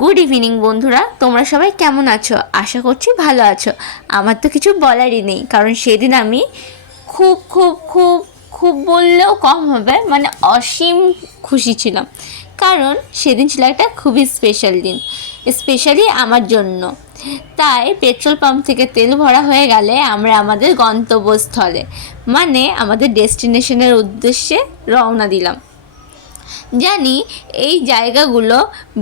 Good evening বন্ধুরা, তোমরা সবাই কেমন আছো? আশা করছি ভালো আছো। আমার তো কিছু বলারই নেই, কারণ সেদিন আমি খুব খুব খুব খুব বললেও কম হবে, মানে অসীম খুশি ছিলাম। কারণ সেদিন ছিল একটা খুবই স্পেশাল দিন, স্পেশালি আমার জন্য। তাই পেট্রোল পাম্প থেকে তেল ভরা হয়ে গেলে আমরা আমাদের গন্তব্যস্থলে, মানে আমাদের ডেস্টিনেশনের উদ্দেশ্যে রওনা দিলাম। জানি এই জায়গাগুলো,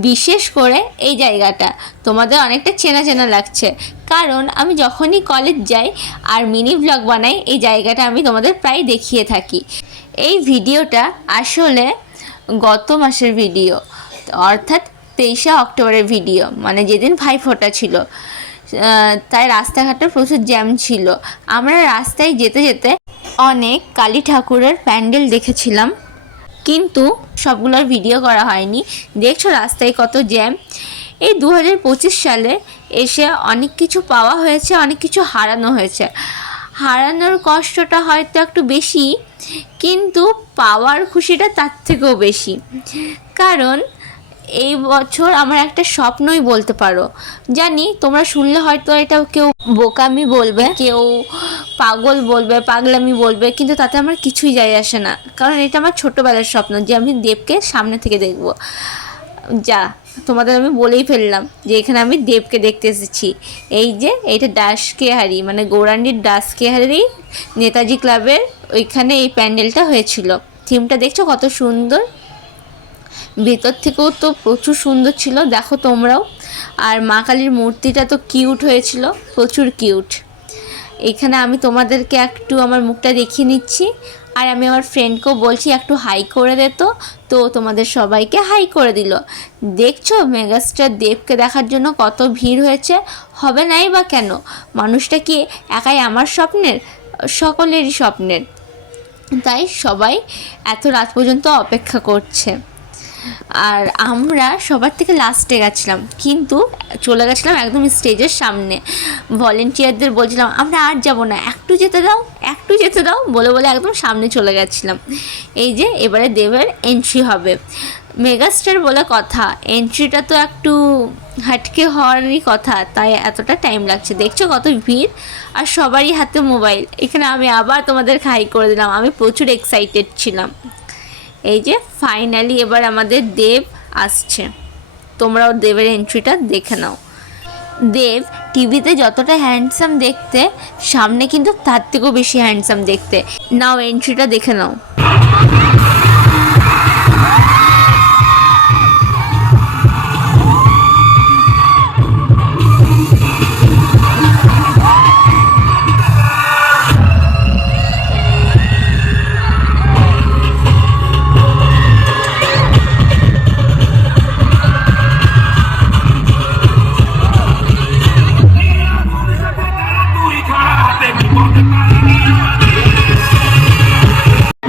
বিশেষ করে এই জায়গাটা তোমাদের অনেকটা চেনা চেনা লাগছে, কারণ আমি যখনই কলেজ যাই আর মিনি ব্লগ বানাই এই জায়গাটা আমি তোমাদের প্রায় দেখিয়ে থাকি। এই ভিডিওটা আসলে গত মাসের ভিডিও, অর্থাৎ 23শে অক্টোবরের ভিডিও, মানে যেদিন ভাইফোঁটা ছিল। তাই রাস্তাঘাটে প্রচুর জ্যাম ছিল। আমরা রাস্তায় যেতে যেতে অনেক কালী ঠাকুরের প্যান্ডেল দেখেছিলাম, কিন্তু সবগুলোর ভিডিও করা হয়নি। দেখছো রাস্তায় কত জ্যাম। এই 2025 সালে এসে অনেক কিছু পাওয়া হয়েছে, অনেক কিছু হারানো হয়েছে। হারানোর কষ্টটা হয়তো একটু বেশি, কিন্তু পাওয়ার খুশিটা তার থেকেও বেশি। কারণ এই বছর আমার একটা স্বপ্নই বলতে পারো। জানি তোমরা শুনলে হয়তো এটা কেউ বোকামি বলবে, কেউ পাগল বলবে, পাগলামি বলবে, কিন্তু তাতে আমার কিছুই যায় আসে না। কারণ এটা আমার ছোটোবেলার স্বপ্ন যে আমি দেবকে সামনে থেকে দেখব। যা তোমাদের আমি বলেই ফেললাম যে এখানে আমি দেবকে দেখতে এসেছি। এই যে এইটা ডাসকেহারি, মানে গৌরাঙ্গীর ডাসকেহারি নেতাজি ক্লাবের ওইখানে এই প্যান্ডেলটা হয়েছিল। থিমটা দেখছো কত সুন্দর, ভেতর থেকেও তো প্রচুর সুন্দর ছিল, দেখো তোমরাও। আর মা কালীর মূর্তিটা তো কিউট হয়েছিল, প্রচুর কিউট। এখানে আমি তোমাদেরকে একটু আমার মুখটা দেখিয়ে নিচ্ছি, আর আমি আমার ফ্রেন্ডকেও বলছি একটু হাই করে দে, তো তোমাদের সবাইকে হাই করে দিল। দেখছো মেগাস্টার দেবকে দেখার জন্য কত ভিড় হয়েছে। হবে নাই বা কেন? মানুষটা কি একাই আমার স্বপ্নের? সকলেরই স্বপ্নের। তাই সবাই এত রাত পর্যন্ত অপেক্ষা করছে। আর আমরা সবার থেকে লাস্টে গেছিলাম, কিন্তু চলে গেছিলাম একদম স্টেজের সামনে। ভলেন্টিয়ারদের বলছিলাম আমরা আর যাব না, একটু যেতে দাও, একটু যেতে দাও বলে বলে একদম সামনে চলে গেছিলাম। এই যে এবারে দেবের এন্ট্রি হবে, মেগাস্টার বলে কথা, এন্ট্রিটা তো একটু হাটকে হওয়ারই কথা, তাই এতটা টাইম লাগছে। দেখছো কত ভিড়, আর সবারই হাতে মোবাইল। এখানে আমি আবার তোমাদের হাই করে দিলাম, আমি প্রচুর এক্সাইটেড ছিলাম। এই যে ফাইনালি এবার আমাদের দেব আসছে, তোমরাও দেবের এন্ট্রিটা দেখে নাও। দেব টিভিতে যতটা হ্যান্ডসাম দেখতে, সামনে কিন্তু তার থেকেও বেশি হ্যান্ডসাম দেখতে। নাও এন্ট্রিটা দেখে নাও।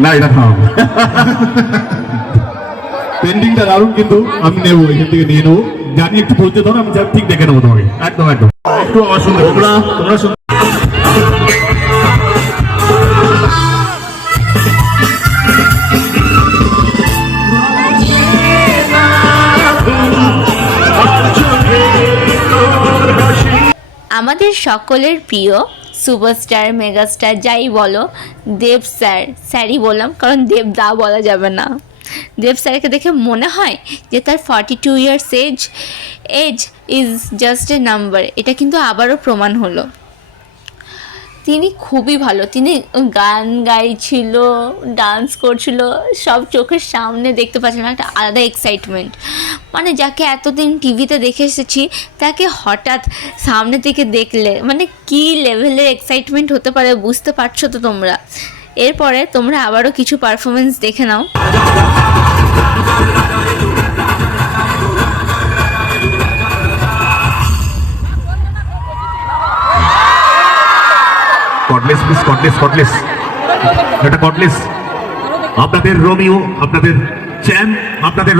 না এটা খাও, পেন্ডিংটা দারুণ, কিন্তু আমি নেবো, এখান থেকে নিয়ে নেবো। জানি একটু ধৈর্য ধরো, আমি ঠিক দেখে নেবো তোমাকে। একদম একদম, একটু আমার শুনতে, তোমরা শুনতে। আমাদের সকলের প্রিয় সুপারস্টার, মেগাস্টার যাই বলো, দেব স্যার, স্যারই বললাম কারণ দেব দা বলা যাবে না। দেব স্যারকে দেখে মনে হয় যে তার 42 years age is just a number. এটা কিন্তু আবারও প্রমাণ হলো। তিনি খুবই ভালো, তিনি গান গাইছিল, ডান্স করছিল, সব চোখের সামনে দেখতে পাচ্ছিলাম। একটা আলাদা এক্সাইটমেন্ট, মানে যাকে এতদিন টিভিতে দেখে এসেছি তাকে হঠাৎ সামনে থেকে দেখলে মানে কী লেভেলের এক্সাইটমেন্ট হতে পারে বুঝতে পারছো তো তোমরা। এরপরে তোমরা আবারও কিছু পারফরমেন্স দেখে নাও। কটলেস প্লিজ, কটলেস, এটা কটলেস। আপনাদের রোমিও, আপনাদের চ্যাম, আপনাদের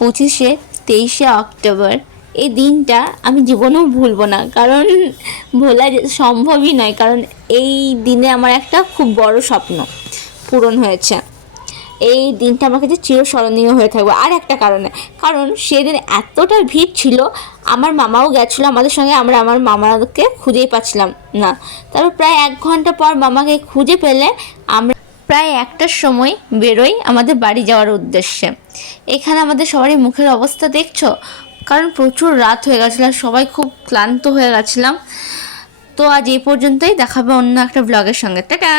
23শে অক্টোবর, এই দিনটা আমি জীবনেও ভুলবো না, কারণ ভোলা সম্ভবই নয়। কারণ এই দিনে আমার একটা খুব বড় স্বপ্ন পূরণ হয়েছে। এই দিনটা আমার কাছে চিরস্মরণীয় হয়ে থাকবে। আর একটা কারণে, কারণ সেদিন এতটা ভিড় ছিল, আমার মামাও গেছিলো আমাদের সঙ্গে, আমরা আমার মামাকে খুঁজেই পাচ্ছিলাম না। তারপর প্রায় 1 ঘন্টা পর মামাকে খুঁজে পেলে আমরা প্রায় 1টার সময় বেরোই আমাদের বাড়ি যাওয়ার উদ্দেশ্যে। এখানে আমাদের সবারই মুখের অবস্থা দেখছো, কারণ প্রচুর রাত হয়ে গেছিলো আর সবাই খুব ক্লান্ত হয়ে গেছিলাম। তো আজ এই পর্যন্তই, দেখাবে অন্য একটা ব্লগের সঙ্গে। টাটা।